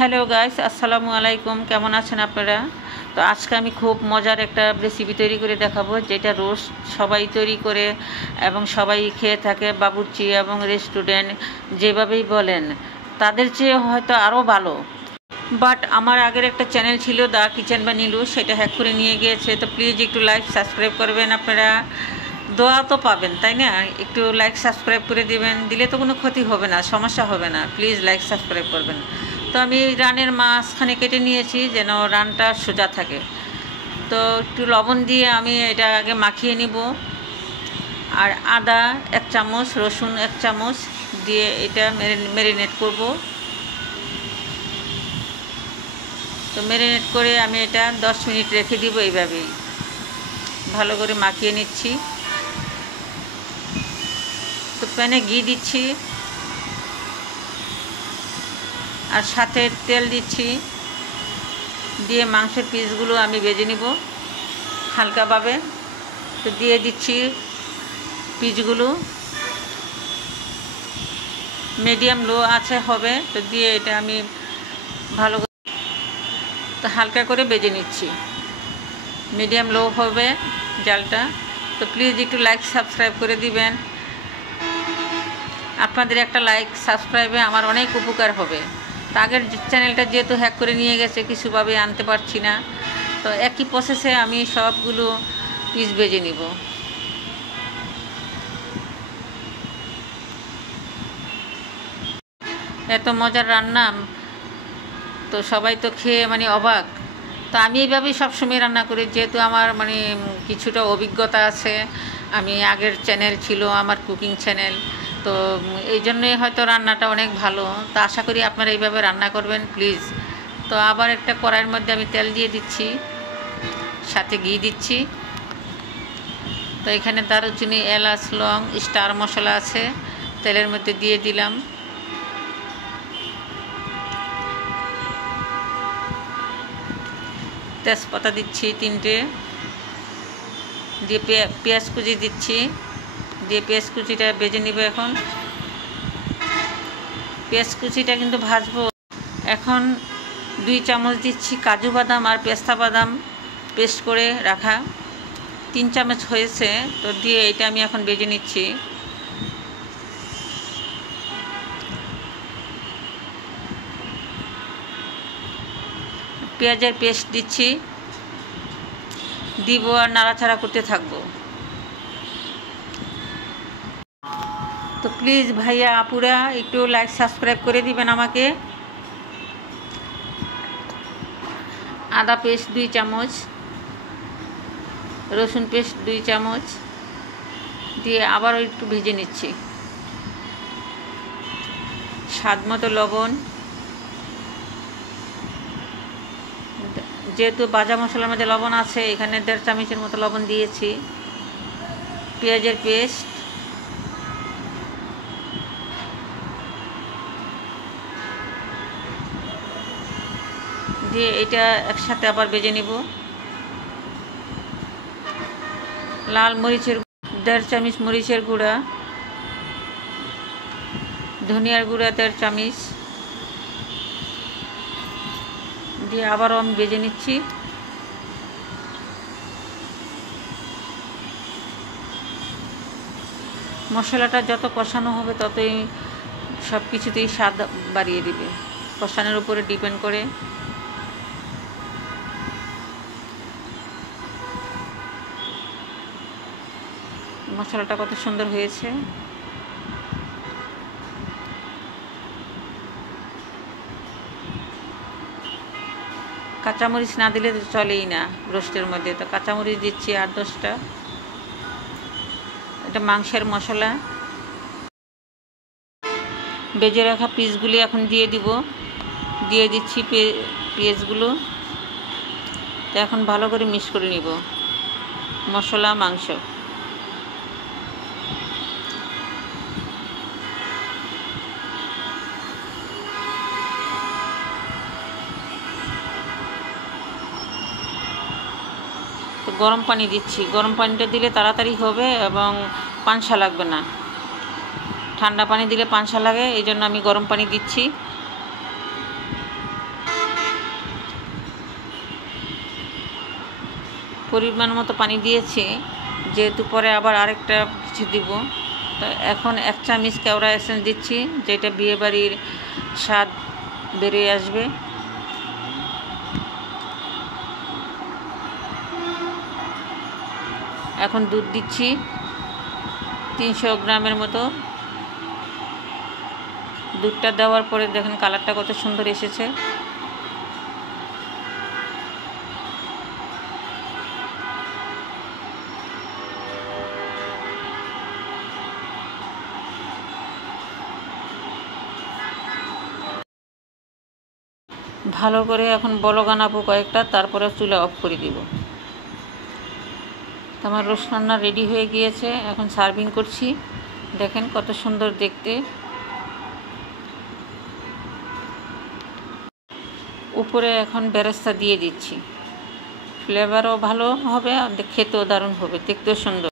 Hello guys, আসসালামু আলাইকুম। কেমন আছেন আপনারা? তো আজকে আমি খুব মজার একটা রেসিপি তৈরি করে দেখাবো, যেটা রোস্ট সবাই তৈরি করে এবং সবাই খেয়ে থাকে। বাবুর্চি এবং রেস্টুরেন্ট যেভাবেই বলেন, তাদের চেয়ে হয়তো আরও ভালো। বাট আমার আগের একটা চ্যানেল ছিল দ্য কিচেন বাই নীলু, সেটা হ্যাক করে নিয়ে গিয়েছে। তো প্লিজ একটু লাইক সাবস্ক্রাইব করবেন। আপনারা দোয়া তো পাবেন, তাই না? একটু লাইক সাবস্ক্রাইব করে দিবেন, দিলে তো কোনো ক্ষতি হবে না, সমস্যা হবে না। প্লিজ লাইক সাবস্ক্রাইব করবেন। তো আমি রানের মাঝখানে কেটে নিয়েছি যেন রানটা সোজা থাকে। তো একটু লবণ দিয়ে আমি এটা আগে মাখিয়ে নিব। আর আদা 1 চামচ, রসুন 1 চামচ দিয়ে এটা ম্যারিনেট করব। তো ম্যারিনেট করে আমি এটা 10 মিনিট রেখে দিব। এইভাবেই ভালো করে মাখিয়ে নিচ্ছি। তো প্যানে ঘি দিচ্ছি আর সাথে তেল দিচ্ছি, দিয়ে মাংসের পিসগুলো আমি ভেজে নিব হালকাভাবে। তো দিয়ে দিচ্ছি পিসগুলো, মিডিয়াম লো আছে হবে। তো দিয়ে এটা আমি ভালো করে তো হালকা করে ভেজে নিচ্ছি, মিডিয়াম লো হবে জালটা। তো প্লিজ একটু লাইক সাবস্ক্রাইব করে দিবেন। আপনাদের একটা লাইক সাবস্ক্রাইবে আমার অনেক উপকার হবে। তো আগের চ্যানেলটা যেহেতু হ্যাক করে নিয়ে গেছে, কিছুভাবে আনতে পারছি না। তো একই প্রসেসে আমি সবগুলো পিস ভেজে নিব। এত মজার রান্না, তো সবাই তো খেয়ে অবাক। তো আমি এইভাবেই সবসময় রান্না করি, যেহেতু আমার কিছুটা অভিজ্ঞতা আছে। আমি আগের চ্যানেল ছিল আমার কুকিং চ্যানেল, তো এই জন্যই হয়তো রান্নাটা অনেক ভালো। তো আশা করি আপনারা এইভাবে রান্না করবেন প্লিজ। তো আবার একটা কড়াইয়ের মধ্যে আমি তেল দিয়ে দিচ্ছি, সাথে ঘি দিচ্ছি। তো এখানে দারুচিনি, এলাচ, লং, স্টার মশলা আছে, তেলের মধ্যে দিয়ে দিলাম। তেজপাতা দিচ্ছি 3টে, দিয়ে পেঁয়াজ কুচি দিচ্ছি, দিয়ে পেঁয়াজ কুচিটা ভেজে নিব। এখন পেঁয়াজ কুচিটা কিন্তু ভাজবো। এখন 2 চামচ দিচ্ছি কাজু বাদাম আর পেস্তা বাদাম পেস্ট করে রাখা, 3 চামচ হয়েছে। তো দিয়ে এটা আমি এখন ভেজে নিচ্ছি। পেঁয়াজের পেস্ট দিচ্ছি, দিব আর নাড়াচাড়া করতে থাকবো। তো প্লিজ ভাইয়া আপুরা একটু লাইক সাবস্ক্রাইব করে দিবেন আমাকে। আদা পেস্ট 2 চামচ, রসুন পেস্ট 2 চামচ দিয়ে আবারও একটু ভেজে নিচ্ছি। স্বাদ মতো লবণ, যেহেতু ভাজা মশলার মধ্যে লবণ আছে, এখানে 1.5 চামচের মতো লবণ দিয়েছি। পেঁয়াজের পেস্ট, দিয়ে এটা একসাথে আবার ভেজে নিব। লাল মরিচের 1.5 চামচ মরিচের গুঁড়া, ধনিয়ার গুঁড়া 1.5 চামচ দিয়ে আবারও আমি ভেজে নিচ্ছি। মশলাটা যত কষানো হবে ততই সব কিছুতেই স্বাদ বাড়িয়ে দিবে, কষানোর উপরে ডিপেন্ড করে। মশলাটা কত সুন্দর হয়েছে। কাঁচামরিচ না দিলে তো চলেই না রোস্টের মধ্যে, তো কাঁচামরিচ দিচ্ছি 8-10টা। এটা মাংসের মশলা। ভেজে রাখা পিসগুলি এখন দিয়ে দিব, দিয়ে দিচ্ছি পেঁয়াজগুলো। তো এখন ভালো করে মিক্স করে নিব মশলা মাংস। তো গরম পানি দিচ্ছি, গরম পানিটা দিলে তাড়াতাড়ি হবে এবং পানসা লাগবে না। ঠান্ডা পানি দিলে পানসা লাগে, এই জন্য আমি গরম পানি দিচ্ছি। পরিমাণ মতো পানি দিয়েছি, যেহেতু পরে আবার আরেকটা কিছু দিব। তো এখন 1 চামচ কেওড়া এসেন্স দিচ্ছি, যেটা বিয়েবাড়ির স্বাদ বেরিয়ে আসবে। এখন দুধ দিচ্ছি 300 গ্রামের মতো। দুধটা দেওয়ার পরে দেখেন কালারটা কত সুন্দর এসেছে। ভালো করে এখন বলক আনাবো কয়েকটা, তারপরে চুলা অফ করে দিব। আমার রোস্ট রান্না রেডি হয়ে গিয়েছে, এখন সার্ভিং করছি। দেখেন কত সুন্দর দেখতে। উপরে এখন বেরেস্তা দিয়ে দিচ্ছি, ফ্লেভারও ভালো হবে আর খেতেও দারুণ হবে, দেখতেও সুন্দর।